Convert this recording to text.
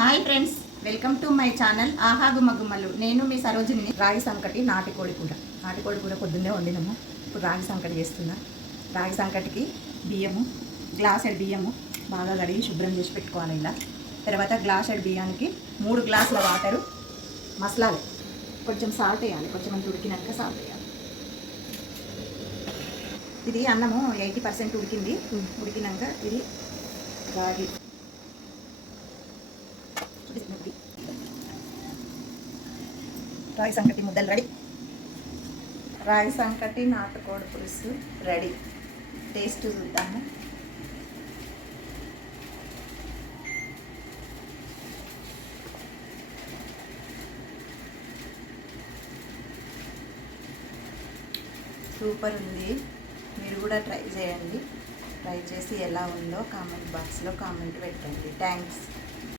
Hi friends, welcome to my channel ఆహా గుమ్మగుమ్మలు. నేను మీ సరోజిని. రాగి సంకటి నాటుకోడి కూర పొద్దున్నే వండినాము. ఇప్పుడు రాగి సంకటి చేస్తున్నా. రాగి సంకటికి బియ్యము, గ్లాసెడ్ బియ్యము బాగా కడిగి శుభ్రం చేసి పెట్టుకోవాలి. ఇలా తర్వాత గ్లాసెడ్ బియ్యానికి 3 గ్లాసుల వాటరు, మసాలాలు, కొంచెం సాల్ట్ వేయాలి. కొంచెం అంత ఉడికినాక సాల్ట్ వేయాలి. ఇది అన్నము 80% ఉడికింది. ఉడికినాక ఇది రాగి రాగి సంకటి ముద్దలు రెడీ. రాగి సంకటి నాటుకోడి పులుసు రెడీ. టేస్ట్ చూద్దాము. సూపర్ ఉంది. మీరు కూడా ట్రై చేయండి. ట్రై చేసి ఎలా ఉందో కామెంట్ బాక్స్లో కామెంట్ పెట్టండి. థ్యాంక్స్.